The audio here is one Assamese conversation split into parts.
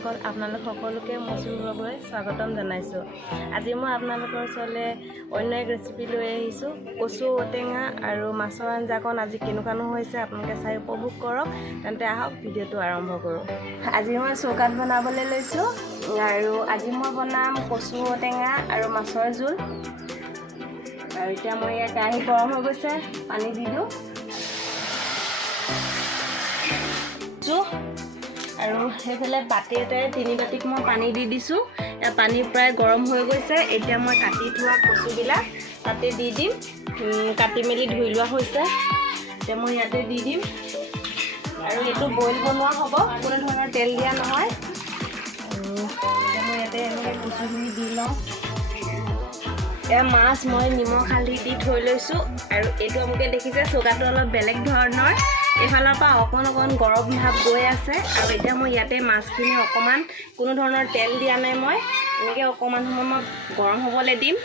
দৰ্শকসকল আপোনালোক সকলোকে মৌচুমী ব্লগলৈ স্বাগতম জনাইছোঁ। আজি মই আপোনালোকৰ ওচৰলৈ অন্য এক ৰেচিপি লৈ আহিছোঁ। কচু ঔটেঙা আৰু মাছৰ আঞ্জাকণ আজি কেনেকুৱানো হৈছে আপোনালোকে চাই উপভোগ কৰক। তেন্তে আহক ভিডিঅ'টো আৰম্ভ কৰোঁ। আজি মই চৌকাত বনাবলৈ লৈছোঁ আৰু আজি মই বনাম কচু ঔটেঙা আৰু মাছৰ জোল। আৰু এতিয়া মই ইয়াত কেৰাহী গৰম হৈ গৈছে, পানী দি দিওঁ আৰু সেইফালে বাতি এটাই 3 বাতিক মই পানী দি দিছোঁ। পানী প্ৰায় গৰম হৈ গৈছে। এতিয়া মই কাটি থোৱা কচুবিলাক তাতে দি দিম। কাটি মেলি ধুই লোৱা হৈছে, এতিয়া মই ইয়াতে দি দিম। আৰু এইটো বইল বনোৱা হ'ব, কোনো ধৰণৰ তেল দিয়া নহয়। আৰু এতিয়া মই ইয়াতে এনেকৈ কচুখিনি দি লওঁ। এয়া মাছ মই নিমখ হালধি দি থৈ লৈছোঁ। আৰু এইটো আপোনালোকে দেখিছে চৌকাটো অলপ বেলেগ ধৰণৰ। এইফালৰ পৰা অকণ গৰম ভাৱ গৈ আছে। আৰু এতিয়া মই ইয়াতে মাছখিনি অকণমান কোনো ধৰণৰ তেল দিয়া নাই, মই এনেকৈ অকণমান সময় মই গৰম হ'বলৈ দিম।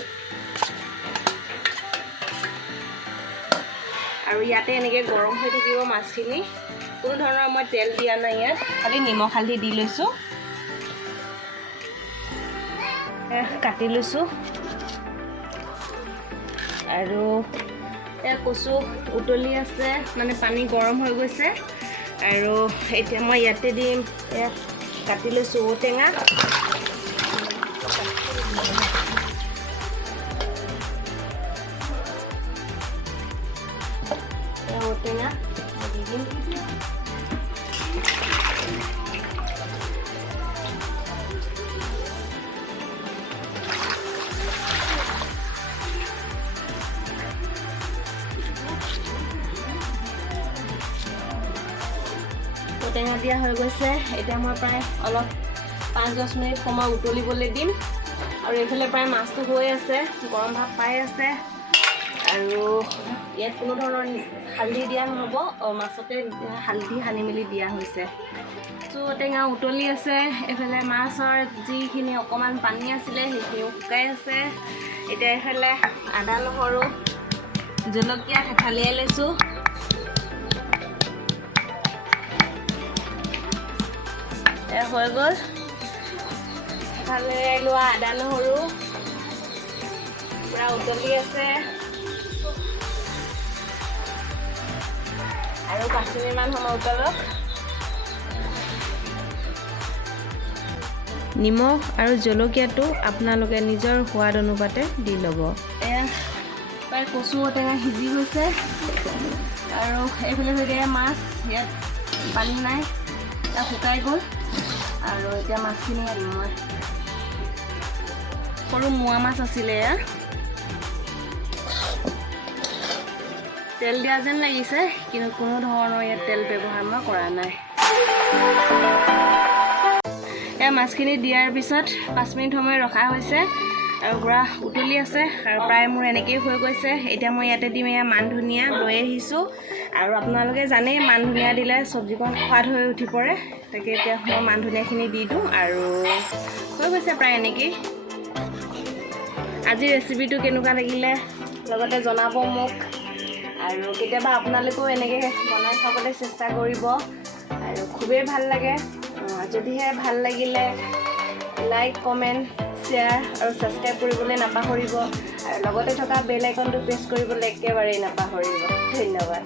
আৰু ইয়াতে এনেকৈ গৰম হৈ থাকিব মাছখিনি, কোনো ধৰণৰ মই তেল দিয়া নাই, ইয়াত খালি নিমখ হালধি দি লৈছোঁ। কাটি লৈছোঁ আৰু এয়া কচু উতলি আছে, মানে পানী গৰম হৈ গৈছে। আৰু এতিয়া মই ইয়াতে দিম, এয়া কাটি লৈছোঁ ঔটেঙা। ঔটেঙা দি দিম। ঔটেঙা দিয়া হৈ গৈছে। এতিয়া মই প্ৰায় অলপ 5-10 মিনিট সময় উতলিবলৈ দিম। আৰু এইফালে প্ৰায় মাছটো হৈ আছে, গৰম ভাৱ পাই আছে। আৰু ইয়াত কোনো ধৰণৰ হালধি দিয়া নহ'ব, মাছতে হালধি সানি মেলি দিয়া হৈছে। কচু ঔটেঙা উতলি আছে। এইফালে মাছৰ যিখিনি অকণমান পানী আছিলে সেইখিনিও শুকাই আছে। এতিয়া এইফালে আদা নহৰু জলকীয়া থেঠালিয়াই লৈছোঁ। হৈ গ'ল এফালে লোৱা আদা নহৰু পূৰা উতলি আছে। আৰু 5 মিনিটমান সময় উতলক। নিমখ আৰু জলকীয়াটো আপোনালোকে নিজৰ সোৱাদ অনুপাতে দি ল'ব। এয়া প্ৰায় কচু ঔটেঙা সিজি গৈছে। আৰু এইফালে হৈ যায় মাছ, ইয়াত পানী নাই, তাত শুকাই গ'ল। আৰু এতিয়া মাছখিনি আনিম মই। সৰু মোৱা মাছ আছিলে এয়া। তেল দিয়া যেন লাগিছে, কিন্তু কোনো ধৰণৰ ইয়াত তেল ব্যৱহাৰ মই কৰা নাই। এয়া মাছখিনি দিয়াৰ পিছত 5 মিনিট সময় ৰখা হৈছে। আৰু পূৰা উতলি আছে আৰু প্ৰায় মোৰ এনেকেই হৈ গৈছে। এতিয়া মই ইয়াতে দিম এয়া মান ধনিয়া লৈ আহিছোঁ। আৰু আপোনালোকে জানেই মান ধনিয়া দিলে চব্জিকণ সোৱাদ হৈ উঠি পৰে। তাকে এতিয়া মই মান ধনিয়াখিনি দি দিওঁ আৰু হৈ গৈছে প্ৰায় এনেকেই। আজিৰ ৰেচিপিটো কেনেকুৱা লাগিলে লগতে জনাব মোক। আৰু কেতিয়াবা আপোনালোকেও এনেকৈ বনাই খাবলৈ চেষ্টা কৰিব। আৰু খুবেই ভাল লাগে। যদিহে ভাল লাগিলে লাইক, কমেণ্ট, শ্বেয়াৰ আৰু ছাবস্ক্ৰাইব কৰিবলৈ নাপাহৰিব। আৰু লগতে থকা বেল আইকনটো প্ৰেছ কৰিবলৈ একেবাৰেই নাপাহৰিব। ধন্যবাদ।